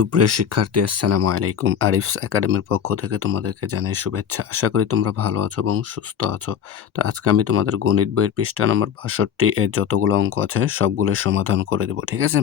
সুপ্রিয় শিক্ষার্থী, আসসালামু আলাইকুম। আরিফস একাডেমির পক্ষ থেকে তোমাদেরকে জানাই শুভেচ্ছা। আশা করি তোমরা ভালো আছো এবং সুস্থ আছো। তো আজকে আমি তোমাদের গণিত বইয়ের পৃষ্ঠা নম্বর ৬২ এর যতগুলো অঙ্ক আছে সবগুলোর সমাধান করে দেব। ঠিক আছে?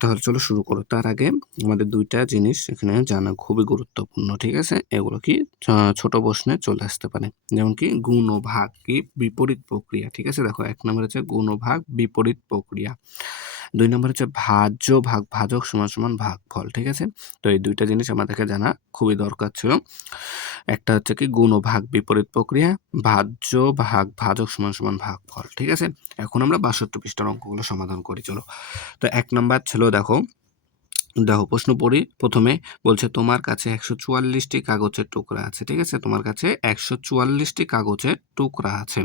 তাহলে চলো শুরু করো। তার আগে আমাদের ২ টা জিনিস এখানে জানা খুবই গুরুত্বপূর্ণ। ঠিক আছে? এগুলো কি ছোট প্রশ্নে চলে আসতে পারে। যেমন কি গুণ ও ভাগ কি বিপরীত প্রক্রিয়া। ঠিক আছে? দেখো ১ নম্বর হচ্ছে গুণ ও ভাগ বিপরীত প্রক্রিয়া। ২ নম্বর হচ্ছে ভাজ্য ভাগ ভাজক সমান ভাগফল। ঠিক আছে? তো এই ২ টা জিনিস আমাদেরকে জানা খুবই দরকার ছিল। একটা হচ্ছে কি গুণ ও ভাগ বিপরীত প্রক্রিয়া, ভাজ্য ভাগ ভাজক সমান ভাগফল। ঠিক আছে? এখন আমরা ৬২ পৃষ্ঠার অঙ্কগুলো সমাধান করি চলো। তো ১ নাম্বার ছিল দেখো প্রশ্ন পড়ি। প্রথমে বলছে তোমার কাছে ১৪৪ টি কাগজের টুকরা আছে। ঠিক আছে? তোমার কাছে ১৪৪ টি কাগজের টুকরা আছে।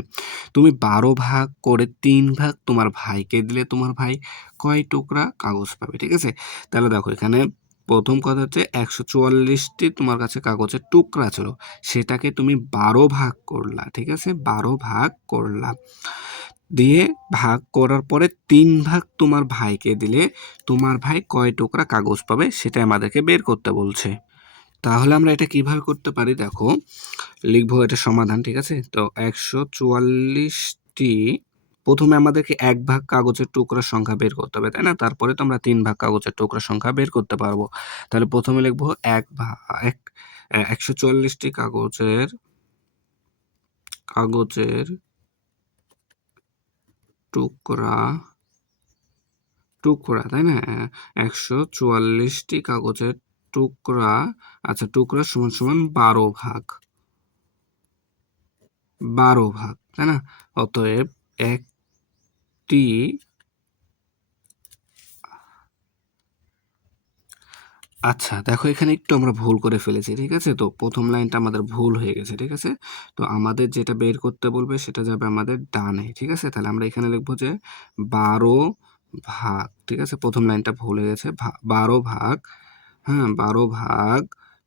তুমি ১২ ভাগ করে ৩ ভাগ তোমার ভাইকে দিলে তোমার ভাই কয় টুকরা কাগজ পাবে? ঠিক আছে? তাহলে দেখো এখানে প্রথম কথা হচ্ছে ১৪৪ টি তোমার কাছে কাগজের টুকরা ছিল। সেটাকে তুমি ১২ ভাগ করলা। ঠিক আছে? ১২ ভাগ করলা। দিয়ে ভাগ করার পরে ৩ ভাগ তোমার ভাইকে দিলে তোমার ভাই কয় টুকরা কাগজ পাবে সেটা আমাদেরকে বের করতে বলছে। তাহলে আমরা এটা কিভাবে করতে পারি দেখো, লিখবো এটা সমাধান। ঠিক আছে? তো ১৪৪ টি প্রথমে আমাদেরকে ১ ভাগ কাগজের টুকরার সংখ্যা বের করতে হবে, তাই না? তারপরে তো আমরা ৩ ভাগ কাগজের টুকরার সংখ্যা বের করতে পারবো। তাহলে প্রথমে লিখবো ১৪৪ টি কাগজের টুকরা টুকরা, তাই না? ১৪৪ টি কাগজের টুকরা, আচ্ছা টুকরা সমান ১২ ভাগ। ১২ ভাগ, তাই না? অতএব একটি আচ্ছা দেখো এখানে একটু আমরা ভুল করে ফেলেছি। ঠিক আছে? তো প্রথম লাইনটা আমাদের ভুল হয়ে গেছে। ঠিক আছে? তো আমাদের যেটা বের করতে বলবে সেটা যাবে আমাদের ডানে। ঠিক আছে? তাহলে আমরা এখানে লিখবো যে ১২ ভাগ। ঠিক আছে? প্রথম লাইনটা ভুল হয়ে গেছে। ১২ ভাগ, হ্যাঁ ১২ ভাগ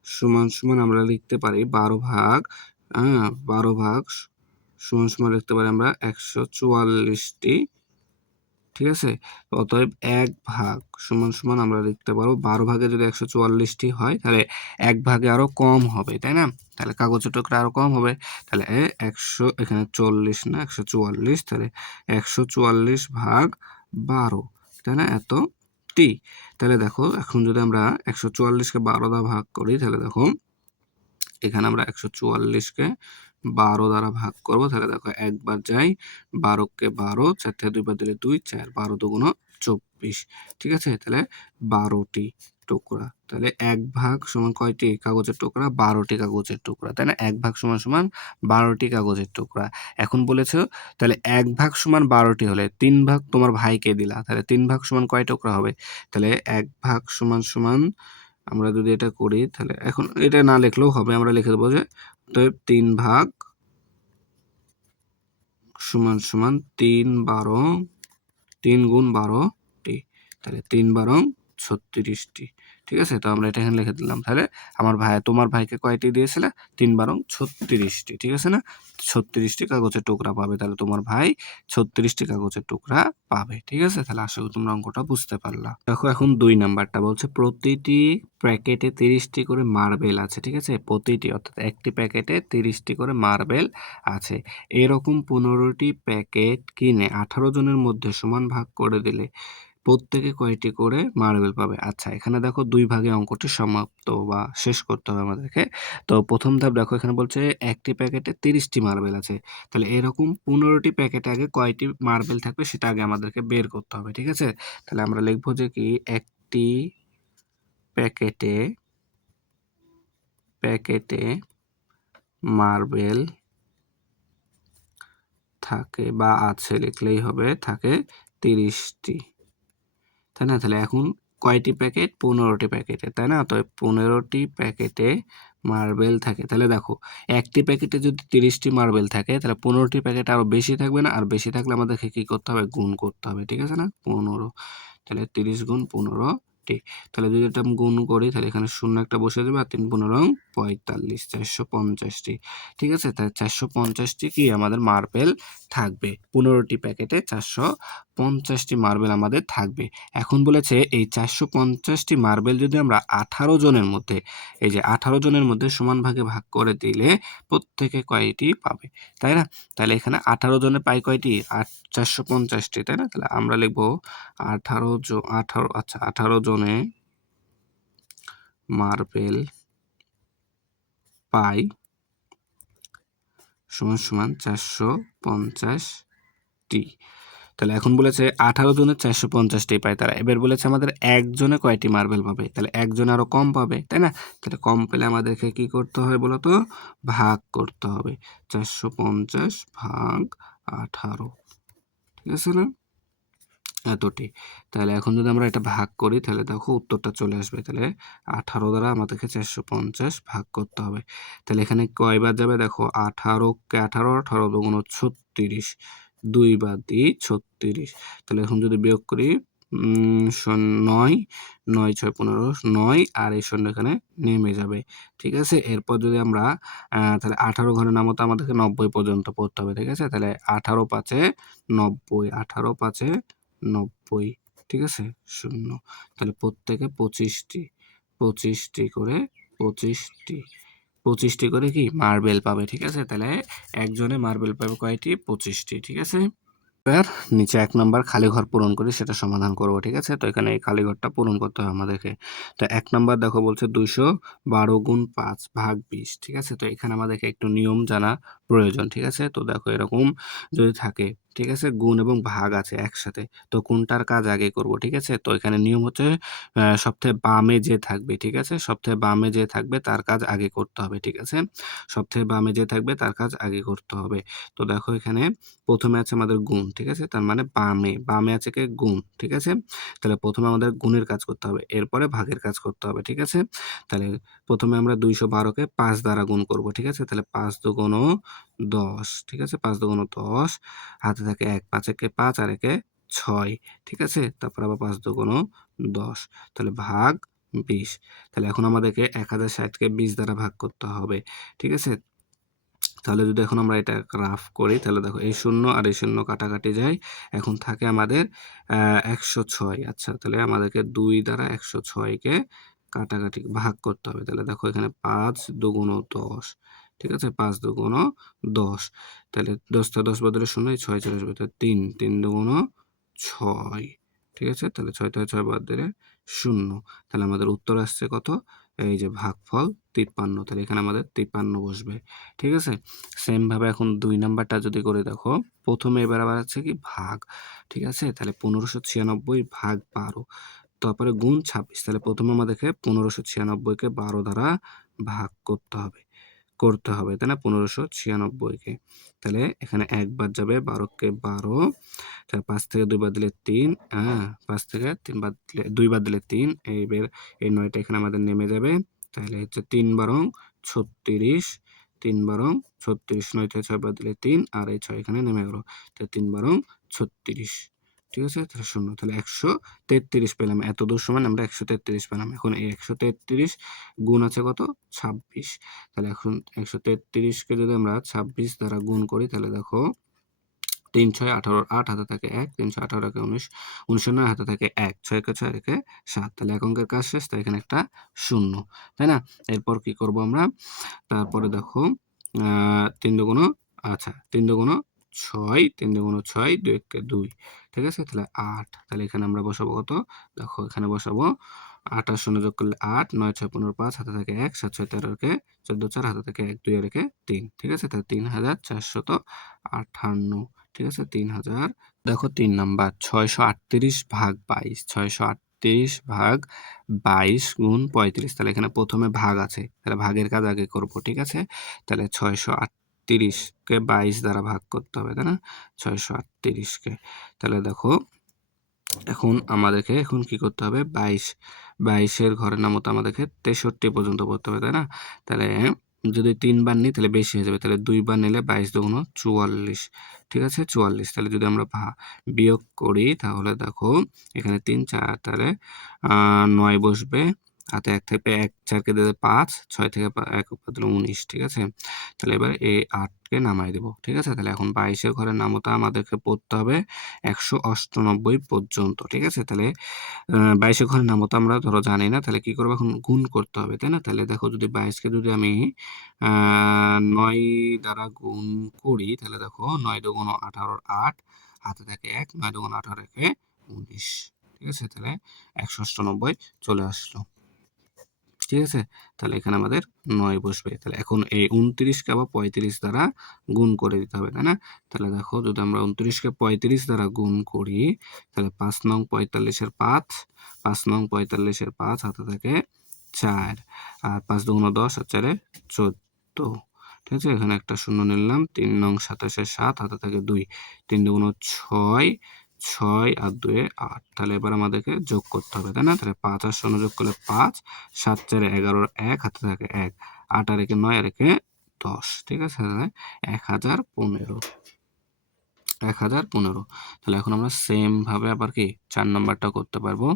সমান আমরা লিখতে পারি ১২ ভাগ, হ্যাঁ ১২ ভাগ সমান লিখতে পারি আমরা ১৪৪ টি। ঠিক আছে? অতএব ১ ভাগ সমান আমরা লিখতে পারবো ১২ ভাগে যদি ১৪৪ টি হয় তাহলে ১ ভাগে আরো কম হবে, তাই না? তাহলে কাগজের টুকরা আরো কম হবে। তাহলে ১০০ এখানে ৪০ না ১৪৪, তাহলে ১৪৪ ভাগ ১২, তাই না? এত টি। তাহলে দেখো এখন যদি আমরা ১৪৪ কে ১২ দ্বারা ভাগ করি তাহলে দেখো এখানে আমরা ১৪৪ কে ১২ দ্বারা ভাগ করব। তাহলে দেখো একবার যাই, ১২ কে ১২, ৪ থেকে ২ বার দিলে ২, ৪, ১২ দুগুণ ২৪। ঠিক আছে? তাহলে ১২টি টুকরা। তাহলে ১ ভাগ সমান কয়টি কাগজের টুকরা? ১২টি কাগজের টুকরা, তাই না? ১ ভাগ সমান ১২টি কাগজের টুকরা। এখন বলেছে তাহলে ১ ভাগ সমান ১২টি হলে ৩ ভাগ তোমার ভাইকে দিলা। তাহলে ৩ ভাগ সমান কয় টুকরা হবে? তাহলে ১ ভাগ সমান আমরা যদি এটা করি তাহলে এখন এটা না লিখলেও হবে, আমরা লিখে দেবো যে ৩ ভাগ সমান ৩ ১২, ৩ গুণ ১২টি, তাহলে ৩ ১২ ৩৬টি। ঠিক আছে? তো আমরা এটা এখানে লিখে দিলাম। তাহলে তোমার ভাইকে কয়টি দিয়েছিলে? ৩ ১২ ৩৬টি। ঠিক আছে না? ৩৬টি কাগজের টুকরা পাবে। তাহলে তোমার ভাই ৩৬টি কাগজের টুকরা পাবে। ঠিক আছে? তাহলে আশা করি তোমরা অঙ্কটা বুঝতে পারলা। দেখো এখন ২ নাম্বারটা বলছে প্রতিটি প্যাকেটে ৩০টি করে মার্বেল আছে। ঠিক আছে? প্রতিটি অর্থাৎ একটি প্যাকেটে ৩০টি করে মার্বেল আছে। এরকম ১৫টি প্যাকেট কিনে ১৮ জনের মধ্যে সমান ভাগ করে দিলে প্রত্যেকে কয়টি করে মার্বেল পাবে? আচ্ছা এখানে দেখো ২ ভাগে অঙ্কটি সমাপ্ত বা শেষ করতে হবে আমাদেরকে। তো প্রথম ধাপ দেখো এখানে বলছে একটি প্যাকেটে ৩০টি মার্বেল আছে। তাহলে এরকম ১৫টি প্যাকেটে আগে কয়টি মার্বেল থাকবে সেটা আগে আমাদেরকে বের করতে হবে। ঠিক আছে? তাহলে আমরা লিখবো যে কি একটি প্যাকেটে মার্বেল থাকে বা আছে লিখলেই হবে, থাকে ৩০টি, তাই না? তাহলে এখন কয়টি প্যাকেট? ১৫টি প্যাকেটে, তাই না? তো ১৫টি প্যাকেটে মার্বেল থাকে। তাহলে দেখো একটি প্যাকেটে যদি ৩০টি মার্বেল থাকে তাহলে ১৫টি প্যাকেট আরো বেশি থাকবে না? আর বেশি থাকলে আমাদেরকে কি করতে হবে? গুণ করতে হবে। ঠিক আছে না? ১৫, তাহলে ৩০ গুণ ১৫ 65। তাহলে যদি এটা গুণ করি তাহলে এখানে শূন্য একটা বসে যাবে আর 3 15 45, 450টি। ঠিক আছে, তাহলে 450টি কি আমাদের মার্বেল থাকবে। 15টি প্যাকেটে 450টি মার্বেল আমাদের থাকবে। এখন বলেছে এই 450টি মার্বেল যদি আমরা 18 জনের মধ্যে, এই যে 18 জনের মধ্যে সমান ভাগে ভাগ করে দিলে প্রত্যেকে কয়টি পাবে, তাই না? তাহলে এখানে 18 জনে পাই কয়টি? 450টি, তাই না? তাহলে আমরা লিখব 18 জনে মার্বেল পাই সমান সমান 450টি। তাহলে এখন বলেছে 18 জনের 450টি পায় তারা। এবার বলেছে আমাদের একজনে কয়টি মার্বেল পাবে, তাহলে একজনে আরো কম পাবে, তাই না? তাহলে কম পেলে আমাদেরকে কি করতে হয় বলতো? ভাগ করতে হবে। 450 ভাগ 18, ঠিক আছে না? এতটি। তাহলে এখন যদি আমরা এটা ভাগ করি তাহলে দেখো উত্তরটা চলে আসবে। তাহলে 18 দ্বারা আমাদেরকে 450 ভাগ করতে হবে। তাহলে এখানে কয়বার যাবে দেখো, 18 কে 18, 18 দুগুণ 36, 2 বার দিই 36। তাহলে এখন যদি বিয়োগ করি 9, 9 6 15, 9 আর এই শূন্য এখানে নেমে যাবে। ঠিক আছে, এরপর যদি আমরা তাহলে 18 ঘরের নামতা আমাদেরকে 90 পর্যন্ত পড়তে হবে। ঠিক আছে, তাহলে 18 5 90, 18 5 90, ঠিক আছে, শূন্য। তাহলে প্রত্যেকে 25টি করে 25টি 25টি করে কি মার্বেল পাবে। ঠিক আছে, তাহলে একজনে মার্বেল পাবে কয়টি? 25টি। ঠিক আছে, এবার নিচে 1 নাম্বার খালি ঘর পূরণ করি, সেটা সমাধান করব। ঠিক আছে, তো এখানে এই খালি ঘরটা পূরণ করতে হবে আমাদেরকে। তো 1 নাম্বার দেখো বলছে 212 গুণ 5 ভাগ 20। ঠিক আছে, তো এখানে আমাদেরকে একটু নিয়ম জানা প্রয়োজন। ঠিক আছে, তো দেখো এরকম যদি থাকে, ঠিক আছে, গুণ এবং ভাগ আছে একসাথে, তো কোনটার কাজ আগে করব? ঠিক আছে, তো এখানে নিয়ম হচ্ছে সবথেকে বামে যে থাকবে, ঠিক আছে, সবথেকে বামে যে থাকবে তার কাজ আগে করতে হবে। ঠিক আছে, সবথেকে বামে যে থাকবে তার কাজ আগে করতে হবে। তো দেখো এখানে প্রথমে আছে আমাদের গুণ। ঠিক আছে, তার মানে বামে আছে কে? গুণ। ঠিক আছে, তাহলে প্রথমে আমাদের গুণের কাজ করতে হবে, এরপরে ভাগের কাজ করতে হবে। ঠিক আছে, তাহলে প্রথমে আমরা 212কে 5 দ্বারা গুণ করব। ঠিক আছে, তাহলে 5 দুগুণ 10। ঠিক আছে, 5 দুগুণ 10, হাতে থাকে 1, 5 একে 5 আর একে 6। ঠিক আছে, তারপর আবার 5 দুগুণ 10, তাহলে ভাগ 20। তাহলে এখন আমাদেরকে 1060কে 20 দ্বারা ভাগ করতে হবে। ঠিক আছে, তাহলে যদি এখন আমরা এটা রাফ করি তাহলে দেখো এই শূন্য আর এই শূন্য কাটাকাটি যায়, এখন থাকে আমাদের 106। আচ্ছা, তাহলে আমাদেরকে 2 দ্বারা 106কে কাটাকাটি ভাগ করতে হবে। তাহলে দেখো এখানে 5 দুগুণ 10। ঠিক আছে, 5 দুগুণ 10, তাহলে 10টা 10 বদলে শূন্য, 6 চলে আসবে, তাহলে 3, 3 দুগুণ 6। ঠিক আছে, তাহলে 6 থেকে 6 বাদ দিলে শূন্য। তাহলে আমাদের উত্তর আসছে কত? এই যে ভাগফল 53। তাহলে এখানে আমাদের 53 বসবে। ঠিক আছে, সেম ভাবে এখন 2 নাম্বারটা যদি করে দেখো, প্রথমে এবার আবার আছে কি ভাগ। ঠিক আছে, তাহলে 1596 ভাগ 12, তারপরে গুণ 26। তাহলে প্রথমে আমাদেরকে 1596কে 12 দ্বারা ভাগ করতে হবে, তাই না? 1596কে, তাহলে এখানে একবার যাবে, 12কে 12, তাহলে 5 থেকে 2 বাদ দিলে 3, 5 থেকে 3 বাদ দিলে 2 বাদ দিলে 3, এইবার এই 9টা এখানে আমাদের নেমে যাবে। তাহলে হচ্ছে 3 বারং 36, 3 বারং 36, 9 থেকে 6 বাদ দিলে 3 আর এই 6 এখানে নেমে গেল, তাহলে 3 বারং 36। ঠিক আছে, তাহলে শূন্য, তাহলে 133 পেলাম। এত দূর সমান আমরা 133 পেলাম। এখন এই 133 গুণ আছে কত? 26। তাহলে এখন 133কে যদি আমরা 26 দ্বারা গুণ করি তাহলে দেখো 3 6 18, 8 হাতে থাকে 1, 3 6 18 কে 19, 19 9 হাতে থাকে 1, 6 কে 6 রেখে 7। তাহলে এক অঙ্কের কাজ শেষ, তাই এখানে একটা শূন্য, তাই না? এরপর কি করব আমরা? তারপরে দেখো 3 দুগুণ, আচ্ছা 3 দুগুণ 6, 3 দুগুণ 6, 2 একে 2। ঠিক আছে, তাহলে 8। তাহলে এখানে আমরা বসাবো কত? দেখো এখানে বসাবো 8 আর 0 যোগ করলে 8, 9 6 15 5 হাতে থাকে 1, 7 6 13 কে 14 4 হাতে থাকে 1, 2 আর একে 3। ঠিক আছে, তাহলে 3458। ঠিক আছে, 3000। দেখো 3 নাম্বার 638 ভাগ 22, 638 ভাগ 22 গুণ 35। তাহলে এখানে প্রথমে ভাগ আছে, তাহলে ভাগের কাজ আগে করব। ঠিক আছে, তাহলে 638কে 22 দ্বারা ভাগ করতে হবে, তাই না? 638কে, তাহলে দেখো এখন আমাদেরকে এখন কি করতে হবে? 22 এর ঘরের নামতা আমাদেরকে 63 পর্যন্ত পড়তে হবে, তাই না? তাহলে যদি ৩ বার নিই তাহলে বেশি হয়ে যাবে। তাহলে ২ বার নিলে ২২ দুগুণ ৪৪। ঠিক আছে? ৪৪। তাহলে যদি আমরা বিয়োগ করি তাহলে দেখো এখানে ৩, ৪ তাহলে ৯ বসবে। হাতে ১ থেকে ১ ৪ কে দিলে ৫, ৬ থেকে ১ দিলে ১৯। ঠিক আছে? তাহলে এবার এই ৮ কে নামাই দেব। ঠিক আছে? তাহলে এখন ২২ এর ঘরের নামতা আমাদেরকে পড়তে হবে ১৯৮ পর্যন্ত। ঠিক আছে? তাহলে ২২ এর ঘরের নামতা আমরা ধরো জানি না। তাহলে কি করব? এখন গুণ করতে হবে। তাই না? তাহলে দেখো যদি ২২ কে যদি আমি ৯ দ্বারা গুণ করি তাহলে দেখো ৯ দুগুণ ১৮ ৮, হাতে থাকে ১, ৯ দুগুণ ১৮ একে ১৯। ঠিক আছে? তাহলে ১৯৮ চলে আসলো। ঠিক আছে? তাহলে এখানে আমাদের ৯ বসবে। তাহলে এখন এই ২৯ কে আবার ৩৫ দ্বারা গুণ করে দিতে হবে, তাই না? তাহলে দেখো যদি আমরা ২৯ কে ৩৫ দ্বারা গুণ করি তাহলে ৫ নং ৪৫ এর ৫, ৫ নং ৪৫ এর ৫ হাতে থাকে ৪, আর ৫ দুগুণ ১০ আর ৪ এ ১৪। ঠিক আছে? এখানে একটা শূন্য নিলাম। ৩ নং ২৭ এর ৭ হাতে থাকে ২, ৩ দুগুণ ৬, ৬ আর ২ এ ৮। তাহলে এবার আমাদেরকে যোগ করতে হবে, তাই না? তাহলে ৫ আর ০ যোগ করলে ৫, ৭ ৪ ১১ ১ হাতে থাকে ১, ৮ আর একে ৯ আর একে ১০। ঠিক আছে? তাহলে ১০১৫। ১০১৫। তাহলে এখন আমরা সেম ভাবে আবার কি ৪ নাম্বারটা করতে পারবো।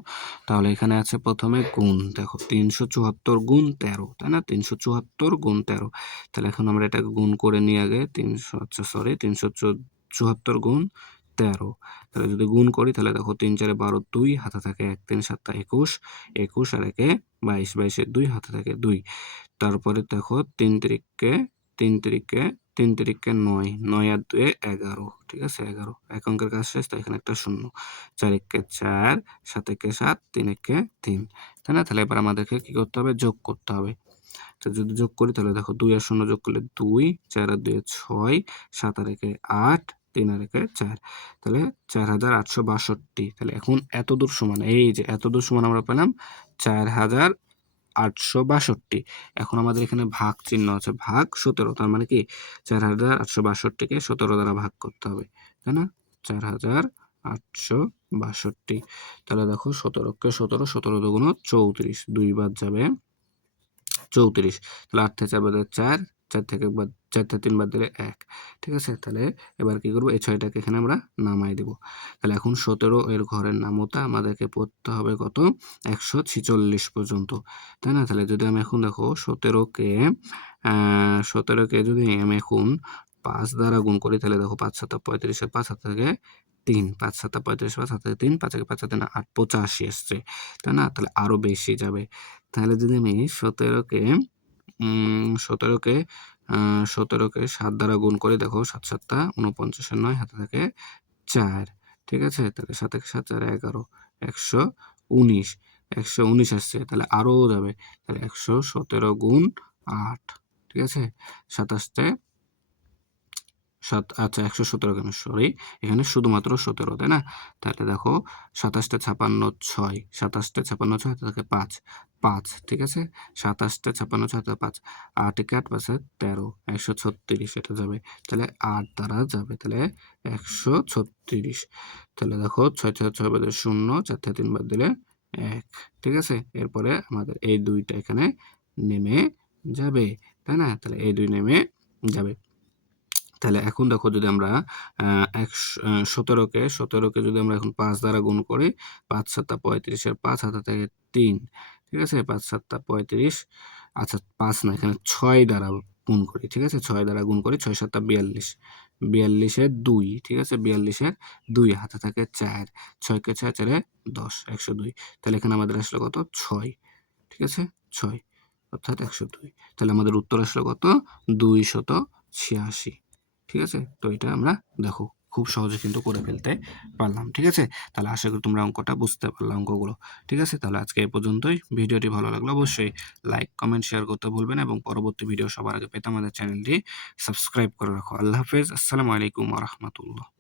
তাহলে এখানে আছে প্রথমে গুণ। দেখো ৩৭৪ গুণ ১৩, তাই না? ৩৭৪ গুণ ১৩। তাহলে এখন আমরা এটাকে গুণ করে নিই আগে। ৩৭৪ গুণ ১৩। তাহলে যদি গুণ করি তাহলে দেখো ৩ ৪ ১২ ২ হাতে থাকে ১, ৩ ৭ ২১, ২১ আর একে ২২, ২২ এর ২ হাতে থাকে ২। তারপরে দেখো ৩ তিরিকে ৩ তিরিকে ৩ তিরিকে ৯, ৯ আর ২ এ ১১। ঠিক আছে? ১১। এক অঙ্কের কাজ শেষ। তাই এখানে একটা শূন্য। ৪ একে ৪, ৭ একে ৭, ৩ একে ৩। তাই না? তাহলে এবার আমাদেরকে কি করতে হবে? যোগ করতে হবে। তো যদি যোগ করি তাহলে দেখো ২ আর ০ যোগ করলে ২, ৪ আর ২ এ ৬, ৭ আর একে ৮, ৩ আর একে ৪। তাহলে ৪৮৬২। তাহলে এখন এতদূর সমান, এই যে এতদূর সমান আমরা পেলাম ৪৮৬২। এখন আমাদের এখানে ভাগ চিহ্ন আছে, ভাগ ১৭। তার মানে কি ৪৮৬২ কে ১৭ দ্বারা ভাগ করতে হবে, তাই না? ৪৮৬২। তাহলে দেখো ১৭ কে ১৭, ১৭ দুগুণ ৩৪, ২ বাদ যাবে ৩৪। তাহলে ৮ থেকে ৪ বাদ দিলে ৪, ৪ থেকে ৩ বাদ দিলে ১। ঠিক আছে? তাহলে এবার কি করব? এই ৬টাকে এখানে আমরা নামাই দেব। তাহলে এখন ১৭ এর ঘরের নামতা আমাদেরকে পড়তে হবে কত? ১৪৬ পর্যন্ত। তাই না? তাহলে যদি আমি এখন দেখো ১৭ কে যদি আমি এখন ৫ দ্বারা গুণ করি তাহলে দেখো ৫ ৭ ৩৫ এর ৫ হাতে থাকে ৩, ৫ ৭ ৩৫, ৫ হাতে থাকে ৩, ৫ একে ৫ আর ৩ ৮, ৮৫ এসছে। তাই না? তাহলে আরো বেশি যাবে। তাহলে যদি আমি ১৭ কে ৭ দ্বারা গুণ করি দেখো ৭ ৭ ৪৯ এর ৯ হাতে থাকে ৪। ঠিক আছে? তাহলে ৭ একে ৭, ৪ ১১, ১১৯, ১১৯ আসছে। তাহলে আরো যাবে। তাহলে ১১৭ গুণ ৮। ঠিক আছে? ২৭ তে আচ্ছা ১১৭ কেন? সরি, এখানে শুধুমাত্র ১৭, তাই না? তাহলে দেখো ২৭ টা ৫৬ ৬, ২৭ টা ৫৬ ৬ হাতে থাকে ৫, ৫। ঠিক আছে? ২৭ টা ৫৬ ৬ হাতে ৫, ৮ একে ৮, ৫ এ ১৩, ১৩৬ এটা যাবে। তাহলে ৮ দ্বারা যাবে। তাহলে ১৩৬। তাহলে দেখো ৬ থেকে ৬ বাদ দিলে ০, ৪ থেকে ৩ বাদ দিলে ১। ঠিক আছে? এরপরে আমাদের এই ২ টা এখানে নেমে যাবে, তাই না? তাহলে এই ২ নেমে যাবে। তাহলে এখন দেখো যদি আমরা ১৭ কে যদি আমরা এখন ৫ দ্বারা গুণ করি, ৫ ৭ ৩৫ এর ৫ হাতে থাকে ৩। ঠিক আছে? ৫ ৭ ৩৫, আচ্ছা ৫ না, এখানে ৬ দ্বারা গুণ করি। ঠিক আছে? ৬ দ্বারা গুণ করি, ৬ ৭ ৪২, ৪২ এর ২। ঠিক আছে? ৪২ এর ২ হাতে থাকে ৪, ৬ কে ৬, ৪ এ ১০, ১০২। তাহলে এখানে আমাদের আসলো কত? ৬। ঠিক আছে? ৬ অর্থাৎ ১০২। তাহলে আমাদের উত্তর আসলো কত? ২৮৬। ঠিক আছে? তো এটা আমরা দেখো খুব সহজে কিন্তু করে ফেলতে পারলাম। ঠিক আছে? তাহলে আশা করি তোমরা অঙ্কটা বুঝতে পারলে অঙ্কগুলো। ঠিক আছে? তাহলে আজকে এই পর্যন্তই। ভিডিওটি ভালো লাগলে অবশ্যই লাইক, কমেন্ট, শেয়ার করতে ভুলবেন এবং পরবর্তী ভিডিও সবার আগে পেতে আমাদের চ্যানেলটি সাবস্ক্রাইব করে রাখো। আল্লাহ হাফেজ। আসসালামু আলাইকুম ওয়া রাহমাতুল্লাহ।